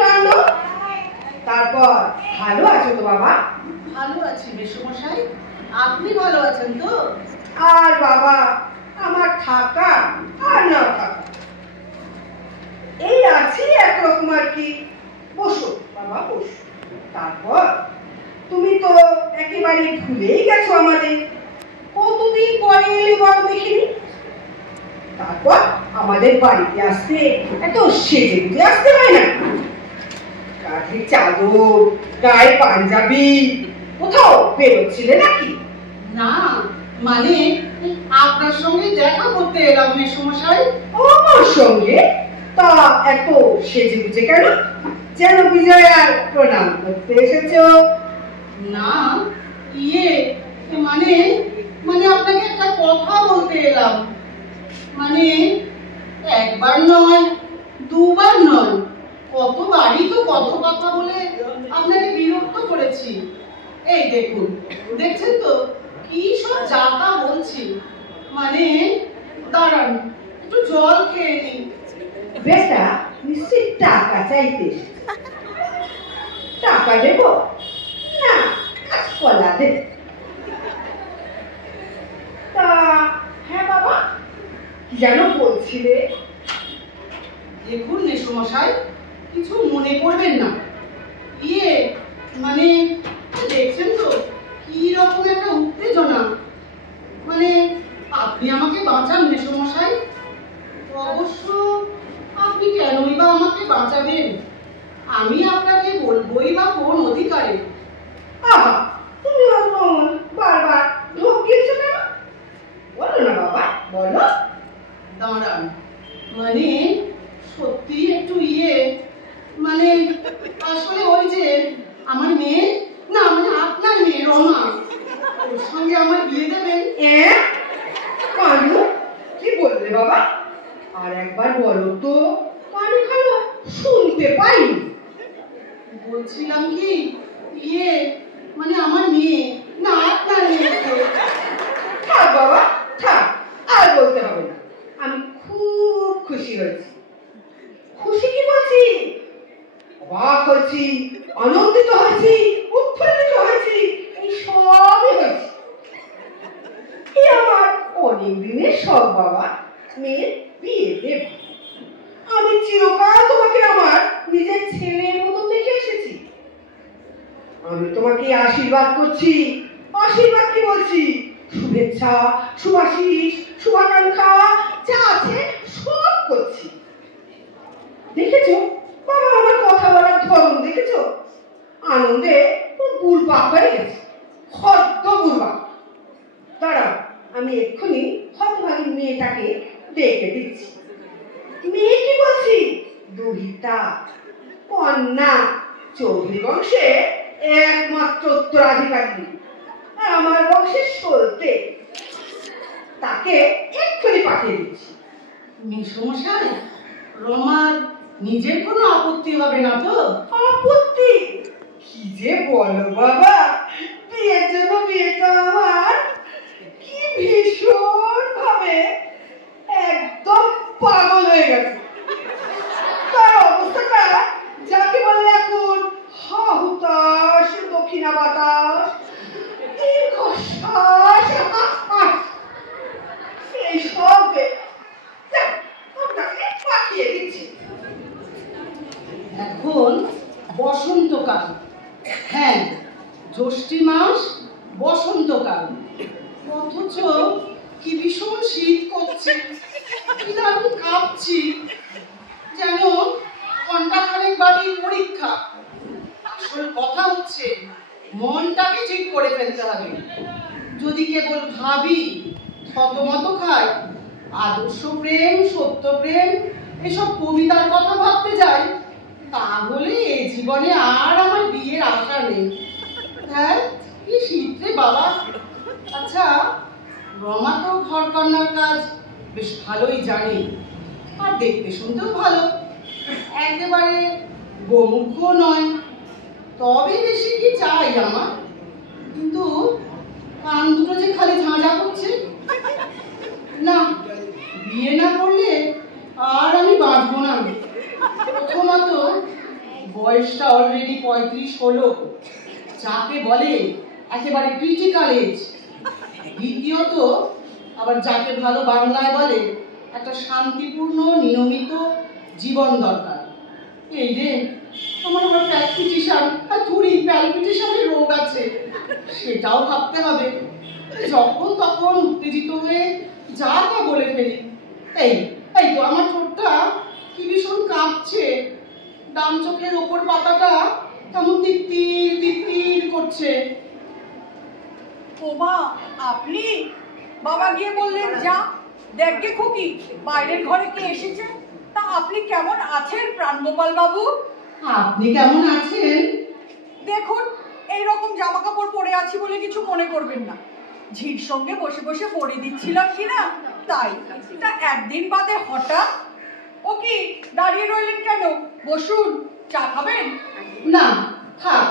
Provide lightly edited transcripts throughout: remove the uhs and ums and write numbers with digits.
কাণ্ড। তারপর ভালো আছো তো বাবা? ভালো আছি মেসোমশাই, আপনি ভালো আছেন তো? আর বাবা, আমার থাকা আর না থাকা এই আছি একরকম আর কি। বসো বাবা, বসো। তারপর তুমি তো একেবারে ভুলেই গেছো আমাদের। কতদিন পরে এলে বড় দেখিনি। তারপর আমাদের বাড়িতে আসতে এত সেজে গুজে আসতে হয় না। কাঁধে চাদর, গায়ে পাঞ্জাবি, কোথাও বেরোচ্ছিলে নাকি? না, মানে আপনার সঙ্গে দেখা করতে এলাম মেসোমশাই। আমার সঙ্গে? তা এত সেজে গুজে কেন? যেন বিজয়ার প্রণাম করতে এসেছো। না, ইয়ে মানে মানে আপনাকে একটা কথা বলতে এলাম। মানে একবার নয়, দুবার নয়, কতবারই তো কত কথা বলে আপনাকে বিরক্ত করেছি। এই দেখুন, দেখছেন তো কি সব যাতা বলছি। মানে দাঁড়ান, একটু জল খেয়ে নিন। বেটা নিশ্চয়ই টাকা চাইতে এসেছে। টাকা দেব না, কলা দেব। তা হ্যাঁ বাবা, কি যেন বলছিলে? দেখুন মেসোমশাই, কিছু মনে করবেন না। ইয়ে মানে দেখছেন তো কি রকম একটা উত্তেজনা। মানে আপনি আমাকে বাঁচান মেসোমশাই। অবশ্য আপনি কেনই বা আমাকে বাঁচাবেন? আমি আপনাকে বলবোই বা কোন অধিকারে? আহা, তুমি অমন বারবার ঢোকিয়েছো কেন? বলো না বাবা, বলো। দাঁড়ান, মানে সত্যি একটু মানে আসলে ওই যে আমার মেয়ে, না মানে আপনার মেয়ে রমা, ওর সঙ্গে আমার বিয়ে দেবেন। কানু, কি বললে বাবা? আর একবার বলো তো, কানু কানু শুনতে পাইনি। বলছিলাম কি, মানে আমার মেয়ে, না আপনার মেয়েকে। থাক বাবা, থাক, আর বলতে হবে না। আমি খুব খুশি হয়েছি। খুশি কি বলছি, অবাক হয়েছি, আনন্দিত হয়েছি, উৎফুল্লিত হয়েছি, এই সবই হয়েছি। এই আমার অনেক দিনের শখ বাবা, মেয়ের বিয়ে দেব। আমি চিরকাল তোমাকে আমার নিজের ছেলের মতো দেখে এসেছি। আমি তোমাকে আশীর্বাদ করছি। আশীর্বাদ কি বলছি, শুভেচ্ছা, শুভাশিস, শুভাকাঙ্ক্ষা যা আছে সব করছি। দেখেছো বাবা আমার কথা বলার ধরন? দেখেছো? আনন্দে বুড়বাক হয়ে গেছে, হদ্দ বুড়বাক। দাঁড়াও, আমি এক্ষুনি হতভাগী মেয়েটাকে ডেকে দিচ্ছি। মেয়ে কি বলছি, দুহিতা, কন্যা, চৌধুরী বংশে একমাত্র উত্তরাধিকারী, আমার বংশের সলতে। তাকে এক্ষুনি পাঠিয়ে দিচ্ছি। মেসোমশাই, রমার নিজের কোনো আপত্তি হবে না তো? আপত্তি? কি যে বলো বাবা, বিয়ের জন্য বিয়েটা আমার কি ভীষণ ভাবে একদম পাগল হয়ে গেছে। তার অবস্থাটা যাকে বলে এখন হা হুতাশ, দক্ষিণা বাতাস, দীর্ঘশ্বাস, এই সবে আপনাকে পাঠিয়ে দিচ্ছি। এখন বসন্তকাল, হ্যাঁ জ্যৈষ্ঠী মাস, বসন্তকাল, অথচ কি ভীষণ শীত করছে, কি দারুণ কাঁপছি, যেন ঘন্টাখানেক বাড়ির পরীক্ষা। আসল কথা হচ্ছে মনটাকে ঠিক করে ফেলতে হবে। যদি কেবল ভাবি, থতমত খাই, আদর্শ প্রেম, সত্য প্রেম, এসব কবিতার কথা ভাবতে যাই, তাহলে এই জীবনে আর আমার বিয়ের আশা নেই। হ্যাঁ, কি শীত রে বাবা। আচ্ছা, রমা তো ঘর কন্যার কাজ বেশ ভালোই জানে, আর দেখতে শুনতেও ভালো, একেবারে গোমুখ নয়। তবে বেশি কি চাই আমার? কিন্তু কান দুটো যে খালি ঝাঁঝা করছে। না, বিয়ে না করলে আর আমি বাঁচবো না। প্রথমত বয়সটা অলরেডি 35 হলো, যাকে বলে একেবারে ক্রিটিক্যাল এজ। দ্বিতীয়ত আবার যাকে ভালো বাংলায় বলে একটা শান্তিপূর্ণ নিয়মিত জীবন দরকার। এই রে, আমার আবার প্যালপিটেশন, আর প্যালপিটেশনের রোগ আছে, সেটাও ভাবতে হবে। যখন তখন উত্তেজিত হয়ে যা তা বলে ফেলি। এই এই তো আমার ঠোঁটটা কি ভীষণ কাঁপছে, ডান চোখের ওপর পাতাটা কেমন তিত্তির তিত্তির করছে। ও মা, আপনি? বাবা গিয়ে বললেন যা দেখবে খুকি বাইরের ঘরে কে এসেছে। তা আপনি কেমন আছেন প্রাণগোপাল বাবু? আপনি কেমন আছেন? দেখুন, এইরকম জামা কাপড় পরে আছি বলে কিছু মনে করবেন না। ঝির সঙ্গে বসে বসে পরে দিচ্ছিলাম কিনা তাই। তা একদিন বাদে হঠাৎ। ও কি দাঁড়িয়ে রইলেন কেন? বসুন, চা খাবেন? না থাক,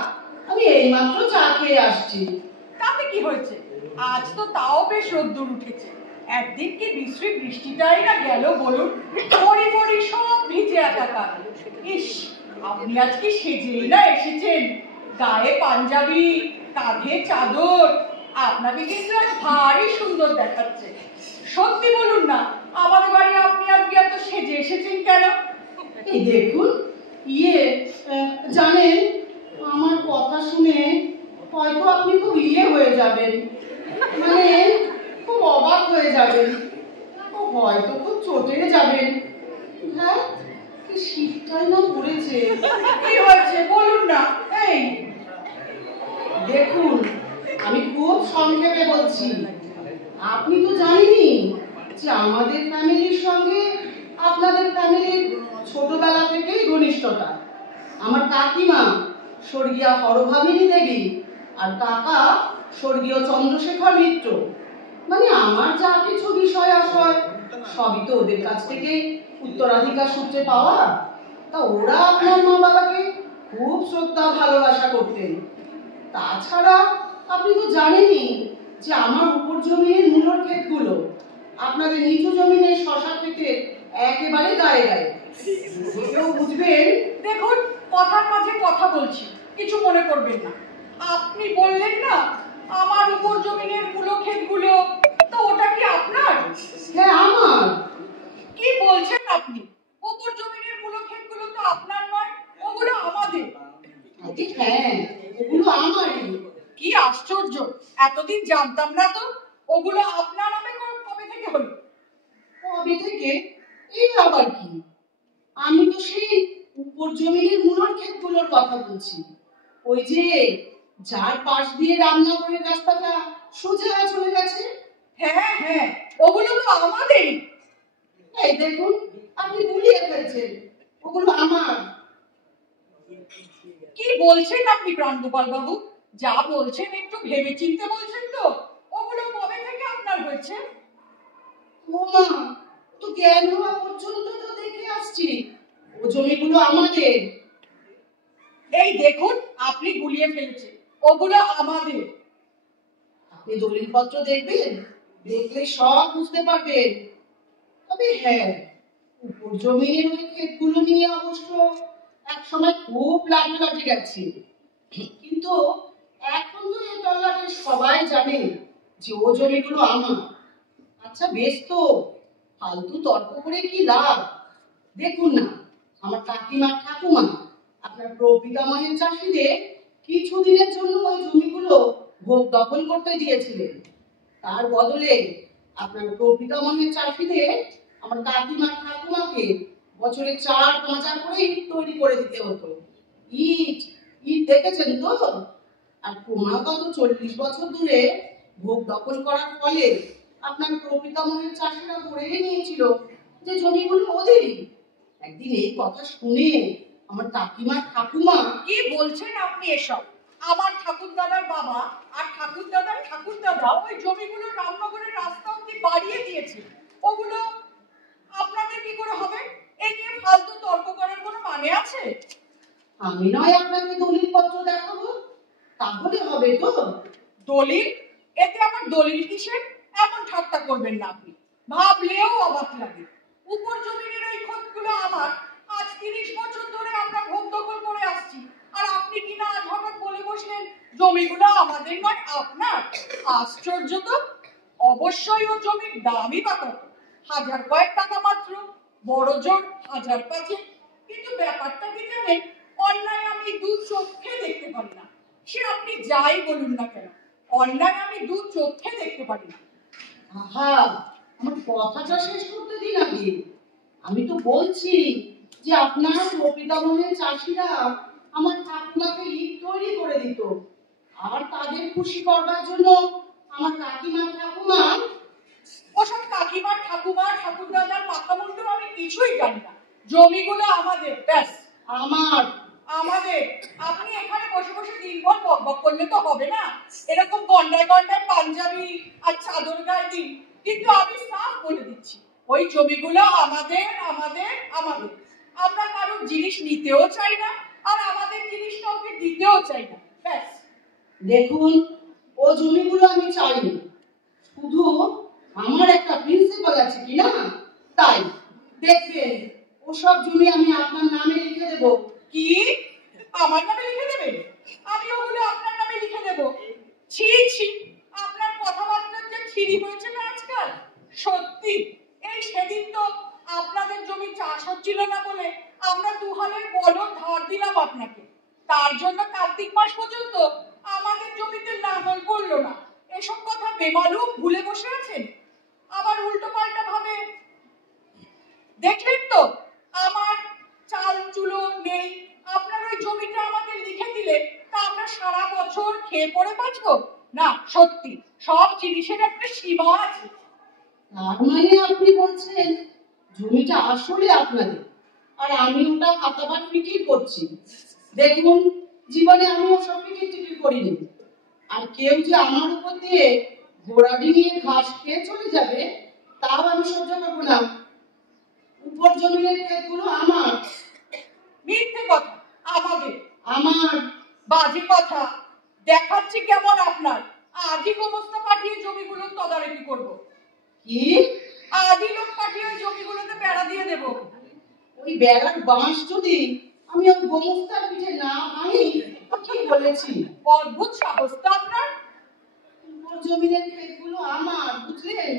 আমি এইমাত্র চা খেয়ে আসছি। তাতে কি হয়েছে, আজ তো তাও বেশ রোদ্দুর উঠেছে। একদিন কি বিশ্রী বৃষ্টিটাই না গেল বলুন, পরি পরি সব ভিজে একাকার। ইস, আপনি আজ কি সেজেই না এসেছেন, গায়ে পাঞ্জাবি, কাঁধে চাদর। আপনাকে কিন্তু আজ ভারী সুন্দর দেখাচ্ছে। সত্যি বলুন না, আমাদের বাড়ি আপনি আজকে এত সেজে এসেছেন কেন? এই দেখুন, জানেন, আমার কথা শুনে হয়তো আপনি খুব হয়ে যাবেন, মানে খুব অবাক হয়ে যাবেন, হয়তো খুব চটে যাবেন। হ্যাঁ, কি শীতটাই না পড়েছে। কি হয়েছে বলুন না। এই দেখুন, আমি খুব সংক্ষেপে বলছি। আপনি তো জানেনই যে আমাদের ফ্যামিলির সঙ্গে আপনাদের ফ্যামিলির ছোটবেলা থেকেই ঘনিষ্ঠতা। আমার কাকিমা স্বর্গীয়া হরভামিনী দেবী আর কাকা স্বর্গীয় চন্দ্রশেখর মিত্র, মানে আমার যা কিছু বিষয় আশয় সবই তো ওদের কাছ থেকে উত্তরাধিকার সূত্রে পাওয়া। তা ওরা আপনার মা বাবাকে খুব শ্রদ্ধা ভালোবাসা করতেন। তাছাড়া আপনি তো জানেনই যে আমার উপর জমির মূলর ক্ষেতগুলো আপনাদের নিচু জমিনের শশা ক্ষেতের একেবারে গায়ে গায়ে। কেউ বুঝবেন। দেখুন, কথার মাঝে কথা বলছি, কিছু মনে করবেন না। আপনি বললেন না আমার উপর জমিনের মূল ক্ষেতগুলো, তো ওটা কি আপনার? হ্যাঁ আমার। কি বলছেন আপনি? উপর জমিনের মূল ক্ষেতগুলো তো আপনার নয়, ওগুলো আমাদের। হ্যাঁ, ওগুলো আমারই। কি আশ্চর্য, এতদিন জানতাম না তো। ওগুলো আপনার নামে কবে থেকে হলো? কবে থেকে? এই আবার কি? আমি তো সেই উপর জমিনের মূলর ক্ষেতগুলোর কথা বলছি। ওই যে যার পাশ দিয়ে রান্নাঘরের রাস্তাটা সোজা চলে গেছে। হ্যাঁ হ্যাঁ, ওগুলো তো আমাদেরই। এই দেখুন, আপনি গুলিয়ে ফেলছেন, ওগুলো আমার। কি বলছেন আপনি প্রাণগোপাল বাবু? যা বলছেন একটু ভেবে চিন্তে বলছেন তো? ওগুলো কবে থেকে আপনার হয়েছে? ও মা, তো জ্ঞান হওয়া পর্যন্ত তো দেখে আসছি ও জমিগুলো আমাদের। এই দেখুন, আপনি গুলিয়ে ফেলেছেন, ওগুলো আমাদের। আপনি দলিলপত্র দেখবেন, দেখলে সব বুঝতে পারবেন। তবে হ্যাঁ, উপর জমিনের ওই ক্ষেতগুলো নিয়ে অবশ্য এক সময় খুব লাঠালাঠি গেছে, কিন্তু এখন তো এই তল্লাটে সবাই জানে যে ও জমিগুলো আমার। আচ্ছা বেশ, তো ফালতু তর্ক করে কি লাভ? দেখুন না, আমার কাকিমা ঠাকুমা আপনার প্রপিতামহের চাষিদের কিছুদিনের জন্য ওই জমিগুলো ভোগ দখল করতে দিয়েছিলেন। তার বদলে আপনার প্রপিতামহের চাষিদের আমার কাকিমা ঠাকুমাকে বছরে 4-5 করে ইট তৈরি করে দিতে হতো। ইট ইট দেখেছেন তো? আর ক্রমাগত 40 বছর ধরে ভোগ দখল করার ফলে আপনার প্রপিতামহের চাষিরা ধরেই নিয়েছিল যে জমিগুলো ওদেরই। একদিন এই কথা শুনে আমার কাকিমা ঠাকুমা। কি বলছেন আপনি এসব? আমার ঠাকুর দাদার বাবা আর ঠাকুর দাদার ঠাকুর দাদা ওই জমিগুলো রামনগরের রাস্তা অব্দি বাড়িয়ে দিয়েছে। ওগুলো আপনাদের কি করে হবে? এই নিয়ে ফালতু তর্ক করার কোনো মানে আছে? আমি নয় আপনাকে দলিলপত্র দেখাবো, তাহলে হবে তো? দলিল? এতে আমার দলিল কিসের? এমন ঠাট্টা করবেন না আপনি, ভাবলেও অবাক লাগে। উপর জমিনের ওই ক্ষেতগুলো আমার। আজ 30 বছর ধরে আমরা ভোগ দখল করে আসছি, জমিগুলো আমাদের নয় আপনার? আশ্চর্য তো। অবশ্যই ও জমির দামই বা কত, 1000 কয়েক টাকা মাত্র, বড় জোর 1000 পাঁচে। কিন্তু ব্যাপারটা কি জানেন, অন্যায় আমি দু চোখে দেখতে পারি না। সে আপনি যাই বলুন না কেন, অন্যায় আমি দু চোখে দেখতে পারি না। আহা, আমার কথাটা শেষ করতে দিন আগে। আমি তো বলছি যে আপনার প্রপিতামহের চাষিরা আমার ঠাকুমাকে ইট তৈরি করে দিত, আর তাদের খুশি করবার জন্য আমার কাকিমা ঠাকুমা। ওসব কাকিমা ঠাকুমা ঠাকুরদাদার মাথা মুন্ডু আমি কিছুই জানি না। জমিগুলো আমাদের, ব্যাস। আমার আমাদের। আপনি এখানে বসে বসে দিনভর বকবক করলে তো হবে না। এরকম গন্ডায় গন্ডায় পাঞ্জাবি আর চাদর গায়ে দিন। কিন্তু আমি সাফ বলে দিচ্ছি, ওই জমিগুলো আমাদের আমাদের আমাদের। আমরা কারোর জিনিস নিতেও চাই না, আর আমাদের জিনিসটা ওকে দিতেও চাই না, ব্যাস। দেখুন, ও জমিগুলো আমি চাইনি, শুধু আমার একটা প্রিন্সিপাল আছে কিনা তাই। দেখবেন ওসব জমি আমি আপনার নামে লিখে দেব। কি? আমার নামে লিখে দেবেন? আমি ওগুলো আপনার নামে লিখে দেব? ছি ছি, আপনার কথাবার্তার যে ছিরি হয়েছে না আজকাল, সত্যি। এই সেদিন তো আপনাদের জমি চাষ হচ্ছিল না বলে আমরা দুহালের বলদ ধার দিলাম আপনাকে, তার জন্য কার্তিক মাস পর্যন্ত আমাদের জমিতে লাঙল পড়লো না। এসব কথা বেমালুম ভুলে বসে আছেন। আবার উল্টো পাল্টা ভাবে দেখলেন তো, আমার চাল চুলো নেই, আপনার ওই জমিটা আমাদের লিখে দিলে তা আমরা সারা বছর খেয়ে পড়ে বাঁচবো না? সত্যি, সব জিনিসের একটা সীমা আছে। তার মানে আপনি বলছেন জমিটা আসলে আপনাদের, আর আমি ওটা হাতাবার ফিকির করছি। দেখুন, জীবনে আমি ওসব ফিকির টিকির করিনি। আর কেউ যে আমার উপর দিয়ে ঘোড়া ডিঙিয়ে ঘাস খেয়ে চলে যাবে তাও আমি সহ্য করবো না। উপর জমিনের ক্ষেতগুলো আমার। মিথ্যে কথা, আমাদের। আমার বাজে কথা। দেখাচ্ছি কেমন আপনার। আজই গোমস্তা পাঠিয়ে জমিগুলোর তদারকি করব। কি? আজই লোক পাঠিয়ে ওই জমিগুলোতে বেড়া দিয়ে দেব। ওই বেড়ার বাঁশ যদি আমি ওই গোমস্তার পিঠে না ভাঙি, কি বলেছি? অদ্ভুত সাহস তো আপনার। উপর জমিনের ক্ষেতগুলো আমার, বুঝলেন?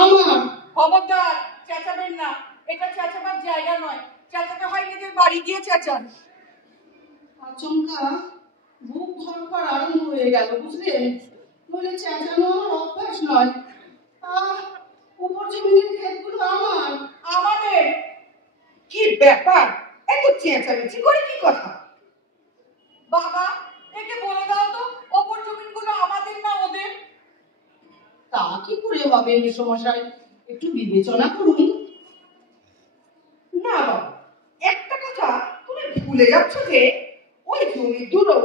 আমার। খবরদার, চেঁচাবেন না। এটা চেঁচাবার জায়গা নয়। চেঁচাতে হয় নিজের বাড়ি গিয়ে চেঁচান। আচমকা বুক ধরফর আরম্ভ হয়ে গেল, বুঝলেন? নইলে চেঁচানো আমার অভ্যাস নয়। উপর জমিনের ক্ষেতগুলো আমার। আমাদের। কি ব্যাপার, এত চেঁচামেচি করে কি কথা? বাবা, একে বলে দাও তো, ওপর জমিনগুলো আমাদের না ওদের? তা কি করে হবে মেসমশাই, একটু বিবেচনা করুন। না বাবা, একটা কথা তুমি ভুলে যাচ্ছ যে ওই জমি দুটো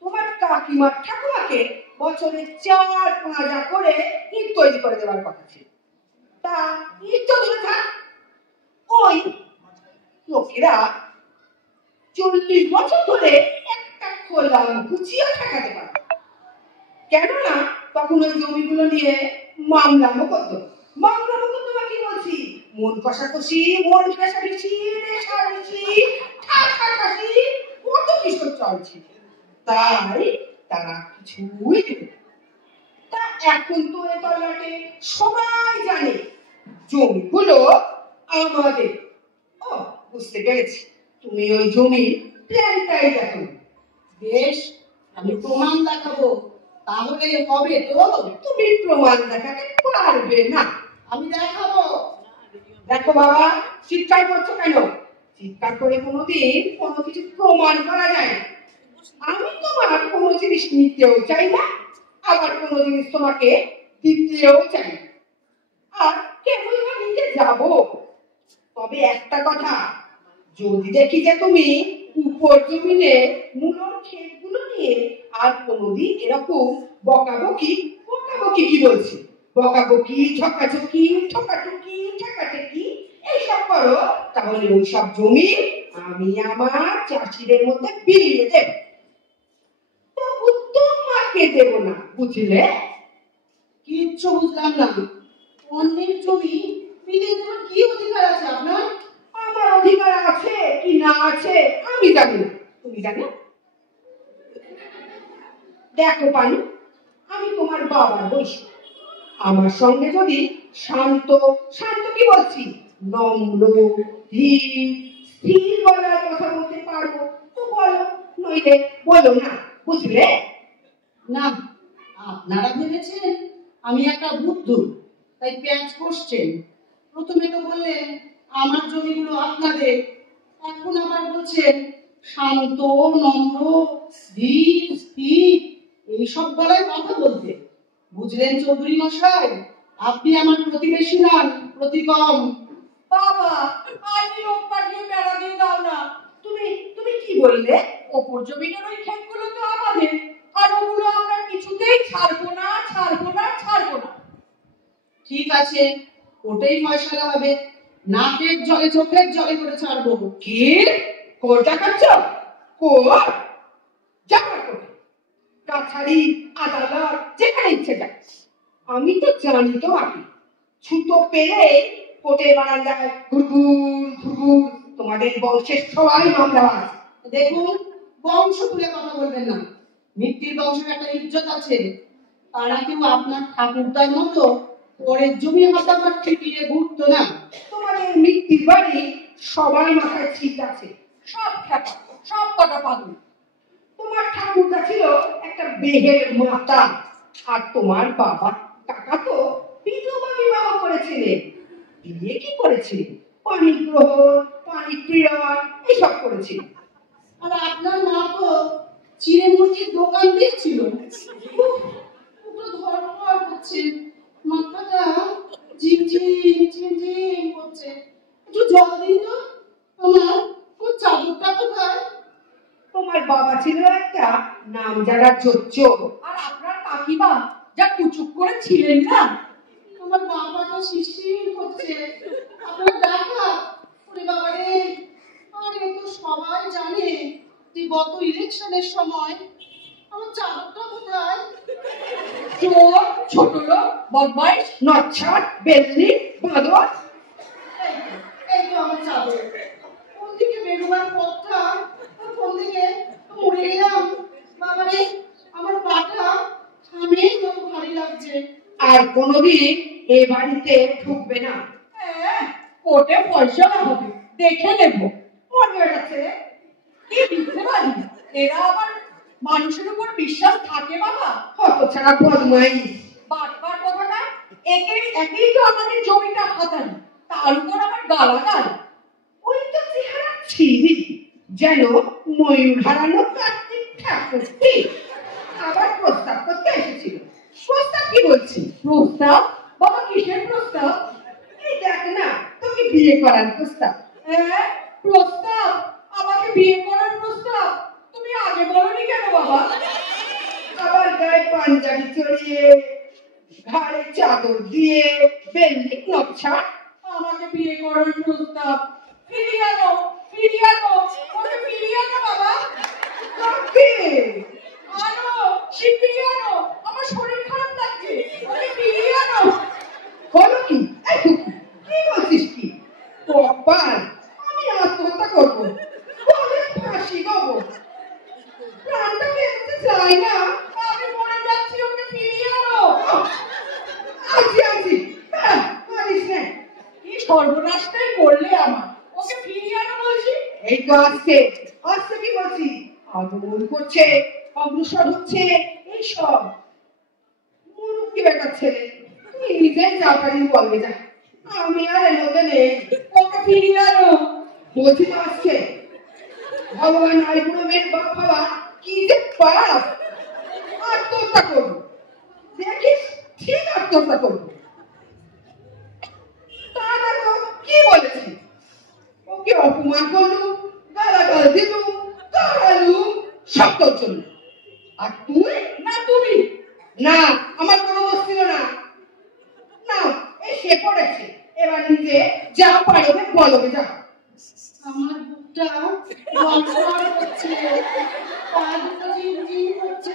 তোমার কাকিমার ঠাকুমাকে বছরে 4-5 করে ইট তৈরি করে দেওয়ার কথা ছিল। তা ইট তো দূরে থাক, ওই লোকেরা 40 বছর ধরে একটা খোলা গুছিয়ে ঠেকাতে পারে। কেননা তখন ওই জমিগুলো নিয়ে মামলা মোকদ্দমা কি বলছি, মন কষাকষি, মন ঘেঁষাঘেঁষি, রেষারেষি, ঠাসাঠাসি, কত কিছু চলছে। তাই তারা কিছুই দেবে না। তা এখন তো এ তল্লাটে সবাই জানে জমিগুলো আমাদের। ও, বুঝতে পেরেছি, তুমি ওই জমির প্ল্যানটাই দেখো। বেশ, আমি প্রমাণ দেখাবো, তাহলে হবে তো? তুমি প্রমাণ দেখাতে পারবে না। আমি দেখাবো। দেখো বাবা, চিৎকার করছো কেন? চিৎকার করে কোনোদিন কোনো কিছু প্রমাণ করা যায় না। আমি তোমার কোনো জিনিস নিতেও চাই না, আবার কোনো জিনিস তোমাকে দিতেও চাই না, আর কেবল বা নিতে যাবো। তবে একটা কথা, যদি দেখি যে তুমি উপর জমিনে মূলর ক্ষেতগুলো নিয়ে আর কোনোদিন এরকম বকাবকি কি বলছি, বকাবকি, ঝকাঝকি, ঠকাঠকি, ঠেকাঠেকি এইসব করো, তাহলে ওই সব জমি আমি আমার চাষিদের মধ্যে বিলিয়ে দেব। তবু তোমাকে দেব না, বুঝলে? কিচ্ছু বুঝলাম না। অন্যের জমি বিলিয়ে দেওয়ার কি অধিকার আছে আপনার? আমার অধিকার আছে কি না আছে আমি জানি না, তুমি জানো? দেখো পানু, আমি তোমার বাবার বয়স। আমার সঙ্গে যদি শান্ত, শান্ত কি বলছি, নম্র, ধীর, স্থির গলায় কথা বলতে পারবো তো বলো, নইলে বলো না, বুঝলে? না, আপনারা ভেবেছেন আমি একটা বুদ্ধ, তাই প্যাঁচ করছেন। প্রথমে তো বললেন আমার জমিগুলো আপনাদের, এখন আবার বলছেন শান্ত, নম্র, ধীর, স্থির এইসব গলায় কথা বলতে। বুঝলেন চৌধুরী মশাই, আপনি আমার প্রতিবেশী নন, প্রতিকম। বাবা, আজ লোক পাঠিয়ে বেড়া দিয়ে দাও না। তুমি তুমি কি বললে? ওপর জমিনের ওই ক্ষেতগুলো তো আমাদের, আর ওগুলো আমরা কিছুতেই ছাড়বো না, ছাড়বো না, ছাড়বো না। ঠিক আছে, ওটাই ফয়সালা হবে। নাকের জলে চোখের জলে করে ছাড়বো। কি কোর্টা খাচ্ছ? কোর্ট যাবার কোর্টে, কাছারি, আদালত, যেখানে ইচ্ছে যায়। আমি তো জানি তো আগে, ছুতো পেলে কোর্টের বারান্দায় ঘুরঘুর ঘুরঘুর তোমাদের বংশের সবাই মামলাবাজ। দেখুন, বংশ তুলে কথা বলবেন না। মিত্তির বংশের একটা ইজ্জত আছে। তারা কেউ আপনার ঠাকুরদার মতো পরের জমি হাতাবার ঠেকিয়ে ঘুরতো না। তোমাদের মৃত্যুর বাড়ি সবার মাথায় ছিট আছে। সব খেপা, সব কটা পাগল। তোমার ঠাকুরদা ছিল একটা বেহের মাতা, আর তোমার বাবা কাকা তো বিধবা বিবাহ করেছিলেন। বিয়ে কি করেছিলেন? পানি গ্রহণ, পানি পীড়ন এসব করেছিলেন। আর আপনার মা তো চিড়ে মুরগির দোকান দিয়েছিল। পুরো ধর্মঘট করছে, মাথাটা ঝিমঝিম ঝিমঝিম করছে। একটু জল দিন তো। আমার চাদরটা কোথায়? তোমার বাবা ছিল একটা নামজাদা চোর। আর আপনার কাকিমা যা কুচুক করে ছিলেন না, আমার বাবাটা শিশির করছে। আপনার দেখা, ওরে বাবা রে। আর এ তো সবাই জানে যে গত ইলেকশনের সময় আমার চাদরটা কোথায়। চোর, ছোট লোক, বদমাইশ। নচ্ছাট, বেলনি, বাঁদর। এই তো আমার চাদর। কোন দিকে বেরোবার পথটা, কোন দিকে মরে গেলাম। বাবা রে, আমার পাটা থামেই যত ভারী লাগছে। আর কোনোদিন এ বাড়িতে ঢুকবে না। হ্যাঁ, কোর্টে পয়সা হবে, দেখে নেব। মনে আছে? কি মিথ্যে বাড়ি, এরা আবার মানুষের উপর বিশ্বাস থাকে বাবা। হতছাড়া বদমাইশ। বাটবার কথাটা, একেই তো আমাদের জমিটা হাতালি, তার উপর আবার গালাগাল। ওই তো চেহারা ছিরি, যেন ময়ূর হারানো কার্তিক ঠাকুরটি। আবার প্রস্তাব করতে এসেছিল। প্রস্তাব কি বলছি? প্রস্তাব? বাবা কিসের প্রস্তাব? এই দেখ না, তোকে বিয়ে করার প্রস্তাব। হ্যাঁ, প্রস্তাব? আমাকে বিয়ে করার প্রস্তাব? তুমি আগে বলনি কেন বাবা? আবার গায়ে পাঞ্জাবি চড়িয়ে, ঘাড়ে চাদর দিয়ে, বেল্লিক নকশা। আমাকে বিয়ে করার প্রস্তাব? ফিরিয়ে আনো, ফিরিয়ে আনো, ওকে ফিরিয়ে আনো বাবা। কাকে? আনো, শিগগিরই আনো, আমার শরীর খারাপ লাগছে, ওকে ফিরিয়ে আনো। হলো কি? এই টুকু, কি বলছিস কি? কপাল, আমি আত্মহত্যা করবো, বলে ফাঁসি দেবো। প্রাণটা বেরোতে চাই না। আমি মরে যাচ্ছি, ওকে ফিরিয়ে আনো। আছি আছি, পারিস না। কি সর্বনাশটাই করলে আমার, ওকে ফিরিয়ে আনো বলছি। এই তো আসছে, আসছে কি বলছি, আগমন করছে, অগ্রসর হচ্ছে, এইসব মুরুব্বি বেটার ছেলে। তুই নিজেই যা পারিস বলবে যা, আমি আর এর মধ্যে নেই। ওকে ফিরিয়ে আনো। বলছি তো আসছে। ভগবান আইবুড়ো মেয়ের বাপ হওয়া কি যে পাপ। আত্মহত্যা করবো, দেখিস ঠিক আত্মহত্যা করবো। তা না তো কি বলেছি, ওকে অপমান করলুম, গালাগাল দিলুম, তাড়ালুম, সব তোর জন্য। আর তুই? না তুমি। না, আমার কোনো দোষ ছিল না। না, এসে পড়েছে, এবার নিজে যা পারবে বলবে যা। আমার বুকটা ধড়ফড় করছে, পা দুটো ঝিমঝিম করছে,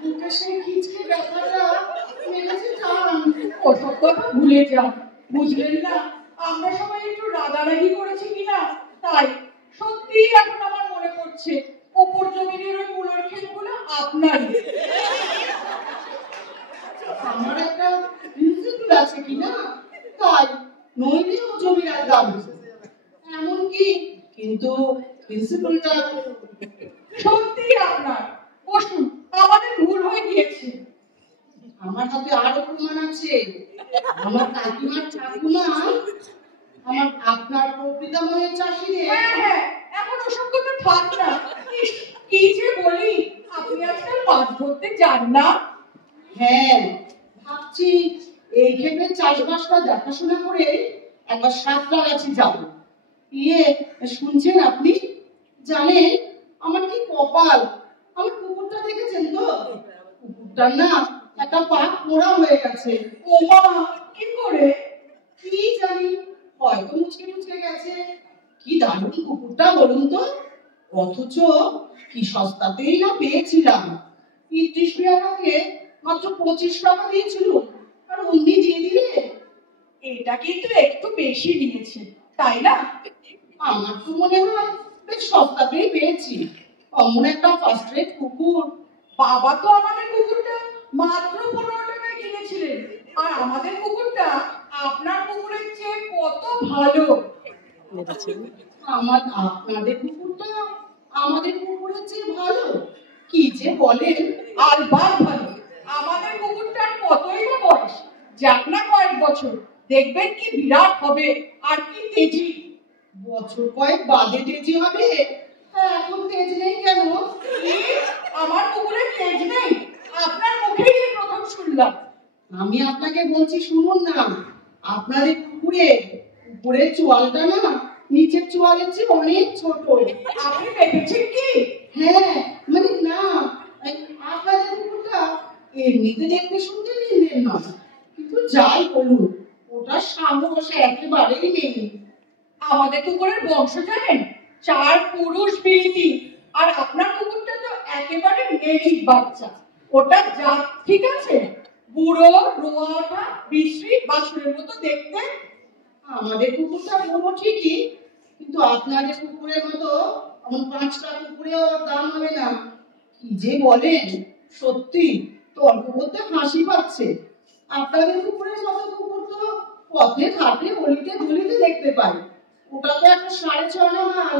বুকে সেই খিচকে ব্যথাটা মেরেছে টান। ওসব কথা ভুলে যাও, বুঝলেন না আমরা সবাই একটু রাগারাগি করেছি কিনা, তাই সত্যি এখন আমার মনে পড়ছে ওপর জমিনের ওই মূলের ক্ষেতগুলো আপনারই। কিন্তু প্রিন্সিপালটা সত্যি আপনার, বসুন, আমাদের ভুল হয়ে গিয়েছে। আমার হাতে আরো প্রমাণ আছে। আমার কাকিমার ঠাকুমা আমার আপনার প্রকৃতাময়ের চাষি রে। হ্যাঁ হ্যাঁ, এখন ওসব কথা থাক না। ইস, কি যে বলি, আপনি আজকাল মাছ ধরতে যান না? হ্যাঁ, ভাবছি এই ক্ষেত্রে চাষবাসটা দেখাশোনা করে একবার সাঁতরাগাছি যাব। ইয়ে, শুনছেন আপনি? জানেন আমার কি কপাল, আমার কুকুরটা দেখেছেন তো? কুকুরটার না একটা পা পোড়া হয়ে গেছে। ও মা, কি করে? কি জানি, হয়তো মুচকে মুচকে গেছে। কি দারুণ কুকুরটা বলুন তো, অথচ কি সস্তাতেই না পেয়েছিলাম। ৩০ টাকাকে মাত্র 25 টাকা দিয়েছিল, আর অমনি দিয়ে দিলে। এটা কিন্তু একটু বেশি নিয়েছে, তাই না? আমার তো মনে হয় বেশ সস্তাতেই পেয়েছি। অমন একটা ফার্স্ট রেট কুকুর। বাবা তো আমাদের কুকুরটা মাত্র 15 টাকায় কিনেছিলেন, আর আমাদের কুকুরটা আপনার কুকুরের চেয়ে কত ভালো। আপনাদের কুকুরটা আমাদের কুকুরের চেয়ে ভালো? কি যে বলেন! আলবাত ভালো। আমাদের কুকুরটার কতই বা বয়স, যাক না কয়েক বছর, দেখবেন কি বিরাট হবে, আর কি তেজি। বছর কয়েক বাদে তেজি হবে? এখন তেজ নেই কেন? কি? আমার কুকুরের তেজ নেই? আপনার মুখেই এই প্রথম শুনলাম। আমি আপনাকে বলছি শুনুন না, আপনাদের কুকুরের চোয়ালটা না নিচের চোয়ালের চেয়ে অনেক ছোট। আপনি দেখেছেন কি? হ্যাঁ, মানে না, আপনাদের কুকুরটা এমনিতে দেখতে শুনতে নিলেন না, কিন্তু যাই বলুন ওটা সাহস একেবারেই নেই। আমাদের কুকুরের বংশ জানেন? 4 পুরুষ বিলিতি, আর আপনার কুকুরটা তো একেবারে মেরিক বাচ্চা। ওটা জাত ঠিক আছে, বুড়ো, রোয়া ওঠা, বিশ্রী বাছুরের মতো দেখতে। আমাদের কুকুরটা বলবো ঠিকই, কিন্তু আপনাদের কুকুরের মতো এমন 5টা কুকুরেও দাম হবে না। কি যে বলেন, সত্যি তর্ক করতে হাসি পাচ্ছে। আপনাদের কুকুরের মতো কুকুর তো পথে ঘাটে গলিতে গলিতে দেখতে পাই। ওটা তো একটা 6.5 আনা মাল।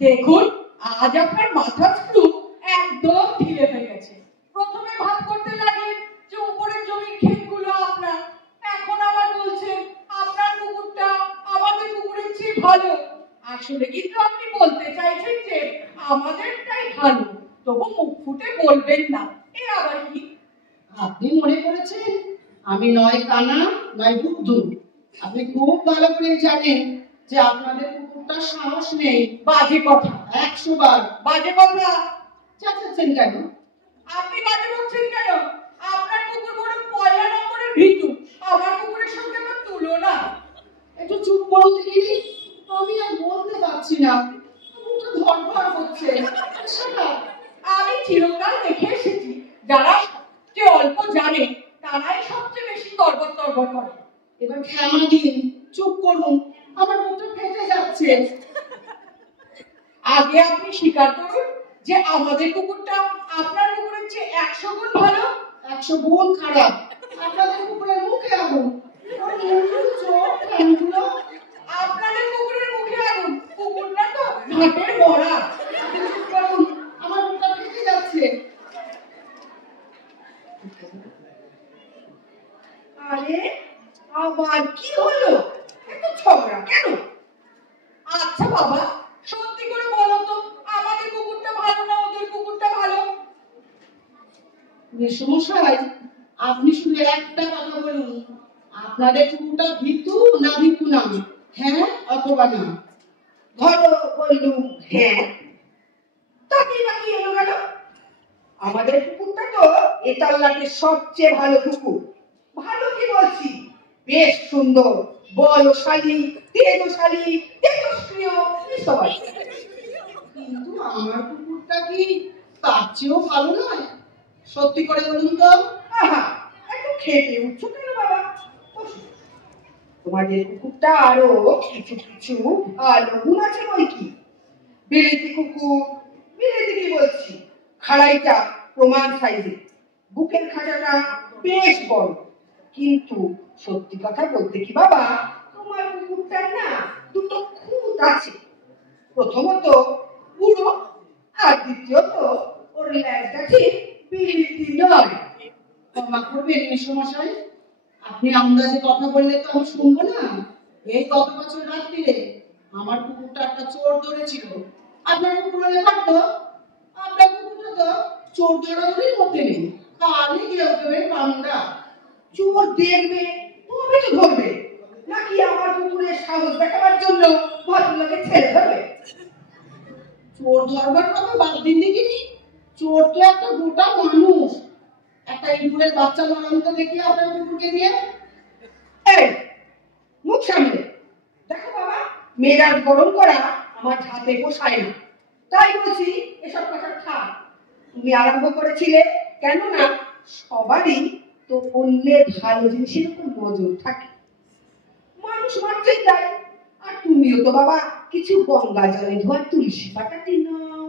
দেখুন, আজ আপনার মাথার স্ক্রু একদম ঢিলে হয়ে গেছে। প্রথমে ভাব করতে লাগলেন যে উপরের জমির ক্ষেতগুলো আপনার, এখন আবার বলছেন আপনার কুকুরটা আমাদের কুকুরের চেয়ে ভালো। আসলে কিন্তু আপনি বলতে চাইছেন যে আমাদেরটাই ভালো, তবু মুখ ফুটে বলবেন না। এ আবার কি? আপনি মনে করেছেন আমি নয় কানা নয় বুদ্ধু। আপনি খুব ভালো করে জানেন যে আপনাদের কুকুরটার সাহস নেই। বাজে কথা, 100 বার। বাজে কথা। চেঁচাচ্ছেন কেন? আপনি বাজে বলছেন কেন? আপনার কুকুর বড় পয়লা নম্বরের ভীতু, আমার কুকুরের সঙ্গে আমার তুলনা। একটু চুপ করুন দেখি, আমি আর বলতে পারছি না, মুখটা ধরফর করছে। সেটা আমি চিরকাল দেখে এসেছি, যারা সবচেয়ে অল্প জানে তারাই সবচেয়ে বেশি তরবর তরবর করে। এবার ক্ষমা দিন, চুপ করুন, আমার মুখটা ফেটে যাচ্ছে। আগে আপনি স্বীকার করুন যে আমাদের কুকুরটা আপনার কুকুরের চেয়ে 100 গুণ ভালো। 100 গুণ খারাপ। আপনাদের কুকুরের মুখে আগুন, ওর মুখ, চোখ, ঠ্যাংগুলো। আপনাদের কুকুরের মুখে আগুন, কুকুরটা তো ঘাটের মরা। আপনি চুপ করুন, আমার মুখটা ফেটে যাচ্ছে। আরে আবার কি হলো? এত ঝগড়া কেন? আচ্ছা বাবা, সত্যি করে বলো তো, আমাদের কুকুরটা ভালো না ওদের কুকুরটা ভালো? মেসমশাই, আপনি শুধু একটা কথা বলুন, আপনাদের কুকুরটা ভিতু না ভিতু না? হ্যাঁ অথবা না? ধরো বললুম হ্যাঁ, তাতেই বাকি এলো গেল। আমাদের কুকুরটা তো এতাল্লাটের সবচেয়ে ভালো কুকুর। ভালো কি বলছি, বেশ সুন্দর, বলশালী, তেজশালী, তেজস্ক্রিয়, এসব আছে। কিন্তু আমার কুকুরটা কি তার চেয়েও ভালো নয়? সত্যি করে বলুন তো। আহা, একটু খেপে উঠছো কেন বাবা? বসো। তোমাদের কুকুরটা আরো কিছু কিছু ভালো গুণ আছে বই কি। বিলেতি কুকুর, বিলেতি কি বলছি, খাড়াইটা প্রমাণ সাইজে, বুকের খাঁচাটা বেশ বড়। কিন্তু সত্যি কথা বলতে কি বাবা, তোমার কুকুরটার না দুটো খুঁত আছে। প্রথমত পুরো, আর দ্বিতীয়ত ওর ল্যাজটা ঠিক বিলিতি নয়। ক্ষমা করবেন মেসোমশাই, আপনি আন্দাজে কথা বললে তো আমি শুনবো না। এই গত বছর রাত্রিরে আমার কুকুরটা একটা চোর ধরেছিল। আপনার কুকুর হলে পারতো? আপনার কুকুরটা তো চোর ধরাধরির মধ্যে নেই, খালি কেউ কেউ পান্ডা। চোর দেখবে তবে তো ধরবে, নাকি আমার কুকুরের সাহস দেখাবার জন্য ভদ্রলোকে ছেড়ে ধরবে? চোর ধরবার কথা বাদ দিন দেখিনি, চোর তো একটা গোটা মানুষ। একটা ইঁদুরের বাচ্চা মারানো তো দেখি আপনার কুকুরকে দিয়ে। এই মুখ সামনে দেখো বাবা, মেজাজ গরম করা আমার হাতে পোষায় না। তাই বলছি এসব কথা থাক। তুমি আরম্ভ করেছিলে, কেননা সবারই তো অন্যের ভালো জিনিসের উপর নজর থাকে, মানুষ মাত্রই তাই। আর তুমিও তো বাবা কিছু গঙ্গা জলে ধোয়া তুলসী পাতাটি নাও।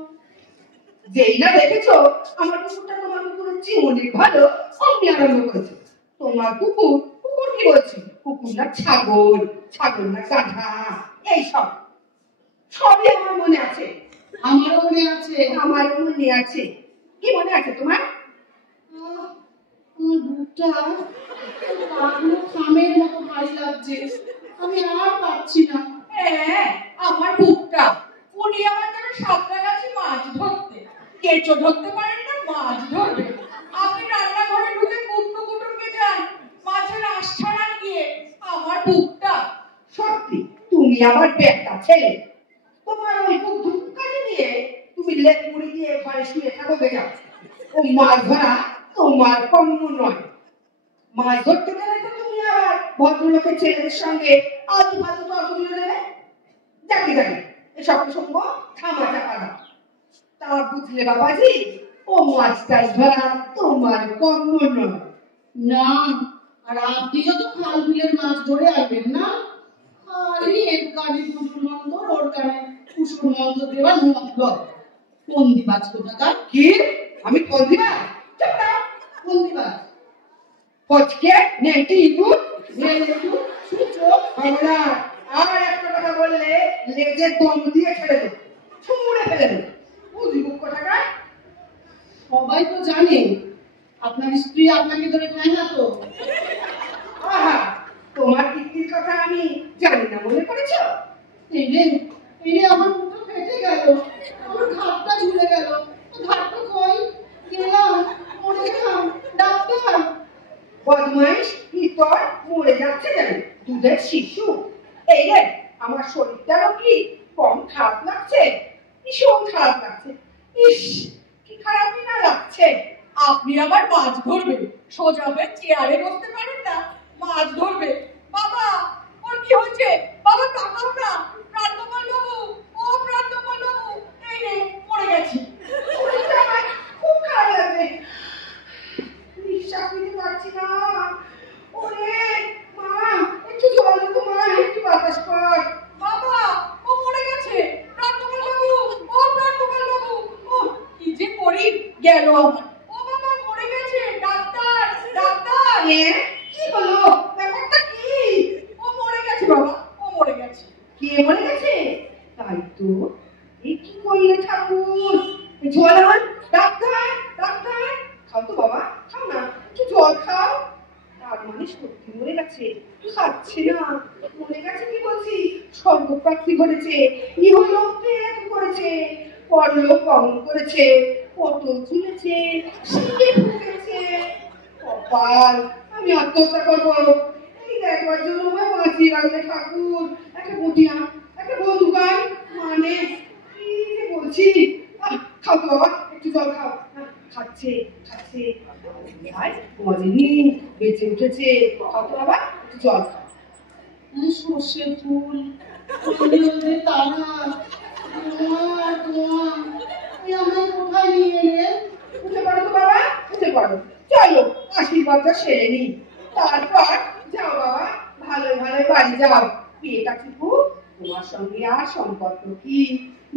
যেই না দেখেছো আমার কুকুরটা তোমার কুকুরের চেয়ে অনেক ভালো, অমনি আরম্ভ করেছো। তোমার কুকুর, কুকুর কি বলছি, কুকুর না ছাগল, ছাগল না গাধা, এইসব সবই আমার মনে আছে। আমারও মনে আছে। আমার মনে আছে। কি মনে আছে তোমার? আমার বুকটা পাগলো খামের মতো ভারী লাগছে, আমি আর পারছি না। হ্যাঁ, আমার বুকটা। উনি আমার যেন সাতটা গাছে মাছ ধরতে, কেঁচো ধরতে পারেন না, মাছ ধরবে। আপনি রান্নাঘরে ঢুকে কুটনো কুটুমকে যান, মাছের আঁশ ছাড়ান গিয়ে। আমার বুকটা। সত্যি তুমি আমার বেটা ছেলে। তোমার ওই বুদ্ধুকানি নিয়ে তুমি লেপ মুড়ি দিয়ে ঘরে শুয়ে থাকো গে যাও। ও মাছ ধরা তোমার কম্য নয়। মাছ ধরতে গেলে তো তুমি আবার ভদ্রলোকের ছেলেদের সঙ্গে আলু ফালতু তর্ক জুড়ে দেবে। যাকে যাকে এসব প্রসঙ্গ থামা চাপা দাও। তা বুঝলে বাবাজি, ও মাছ টাছ ধরা তোমার কম্য নয়। না, আর আপনি যত খাল বিলের মাছ ধরে আসবেন না, খালি এর কানে কুসুর মন্ত্র, ওর কানে কুসুর মন্ত্র দেওয়ার মতলব। বন্দিবাজ কোথাকার। কি? আমি কোন দিবা? চুপ না। বন্দিবাজ পচকে নেংটি ইঁদুর একটু সূচো। আমরা আর একটা কথা বললে লেজের দম দিয়ে ছেড়ে দেবো, ছুঁড়ে ফেলে দেবো। বুঝবো কোথাকার? সবাই তো জানে আপনার স্ত্রী আপনাকে ধরে খায় না তো। আহা, তোমার কীর্তির কথা আমি জানি না মনে করেছো? এই রে আমার মুখটা ফেটে গেল, আমার ঘাটটা ঝুলে গেল। ঘাটটা কই গেলাম, মরে গেলাম। ডাক্তার! বদমাইশ ইতর মরে যাচ্ছে জানি, দুধের শিশু। এই রে, আমার শরীরটারও কি কম খারাপ লাগছে? ভীষণ খারাপ লাগছে। ইস, কি খারাপই না লাগছে। আপনি আবার মাছ ধরবে, সোজা হয়ে চেয়ারে বসতে পারেন না, মাছ ধরবে। বাবা, ওর কি হয়েছে? বাবা তাকাও না। প্রান্তপাল বাবু, ও প্রান্তপাল বাবু, এই রে মরে গেছে। শরীরটা আমার খুব খারাপ লাগছে, নিঃশ্বাস নিতে পারছি না। ওরে মা, একটু জল দে তো মা, একটু বাতাস কর। বাবা, ও মরে গেছে। প্রান্তপাল বাবু, ও প্রান্তপাল বাবু, ও কি যে করি, গেল আমার। ও বাবা মরে গেছে, ডাক্তার, ডাক্তার। কি হলো? ব্যাপারটা কি? ও মরে গেছে বাবা, ও মরে গেছে। কে মরে গেছে? তাই তো, এই কি করলে ঠাকুর? জল আন, ডাক্তার, ডাক্তার। খাও তো বাবা, খাও না, একটু জল খাও। তার মানে সত্যি মরে গেছে? খাচ্ছে না। মরে গেছে কি বলছি, স্বর্গপ্রাপ্তি ঘটেছে, ইহলোক ত্যাগ করেছে, পরলোক গমন করেছে, পটল তুলেছে, শিখে ফুটেছে। কপাল, আমি আত্মহত্যা করবো। এই দেখবার জন্য আমায় বাঁচিয়ে রাখলে ঠাকুর। একটা বটিয়া, একটা বন্দুকান, মানে কি যে বলছি। খাও তো বাবা, একটু জল খাও। খাচ্ছে, খাচ্ছে। মজেনি বেঁচে উঠেছে। খাও তো বাবা, একটু জল খাও। সর্ষে ফুল, হলদে তারা, তোমার তোমার, আমায় কোথায় নিয়ে এলে? উঠে পড়ো তো বাবা, উঠে পড়ো। চলো আশীর্বাদটা সেরে নি, তারপর যাও বাবা, ভালো ভালো বাড়ি যাও। মেয়েটা টুকু তোমার সঙ্গে আর সম্পর্ক কি?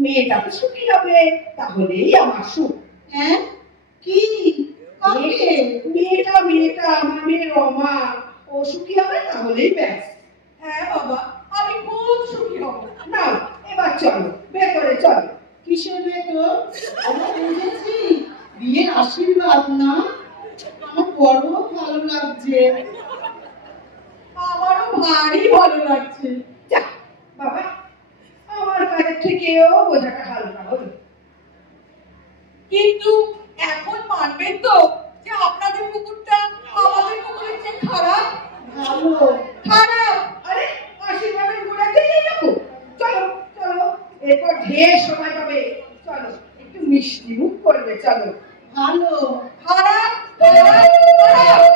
মেয়েটা তো সুখী হবে, তাহলেই আমার সুখ। হ্যাঁ, কি? কাকে? মেয়েটা আমার মেয়ে রমা, ও সুখী হবে তাহলেই ব্যাস। হ্যাঁ বাবা, আমি খুব সুখী হব। নাও এবার চলো, ভেতরে চলো। কিসের ভেতর? আমরা বুঝেছি বিয়ের আশীর্বাদ না। আমার বড় ভালো লাগছে। আমারও ভারী ভালো লাগছে। যাক বাবা, আমার কাজের থেকেও বোঝাটা হালকা হলো। কিন্তু এখন মানবেন তো যে আপনাদের কুকুরটা আমাদের কুকুরের চেয়ে খারাপ? ভালো। খারাপ? আরে আশীর্বাদের গোড়াতেই এরকম। চলো চলো, এরপর ঢের সময় পাবে। চলো একটু মিষ্টি মুখ করবে। চলো। ভালো। খারাপ? খারাপ? খারাপ?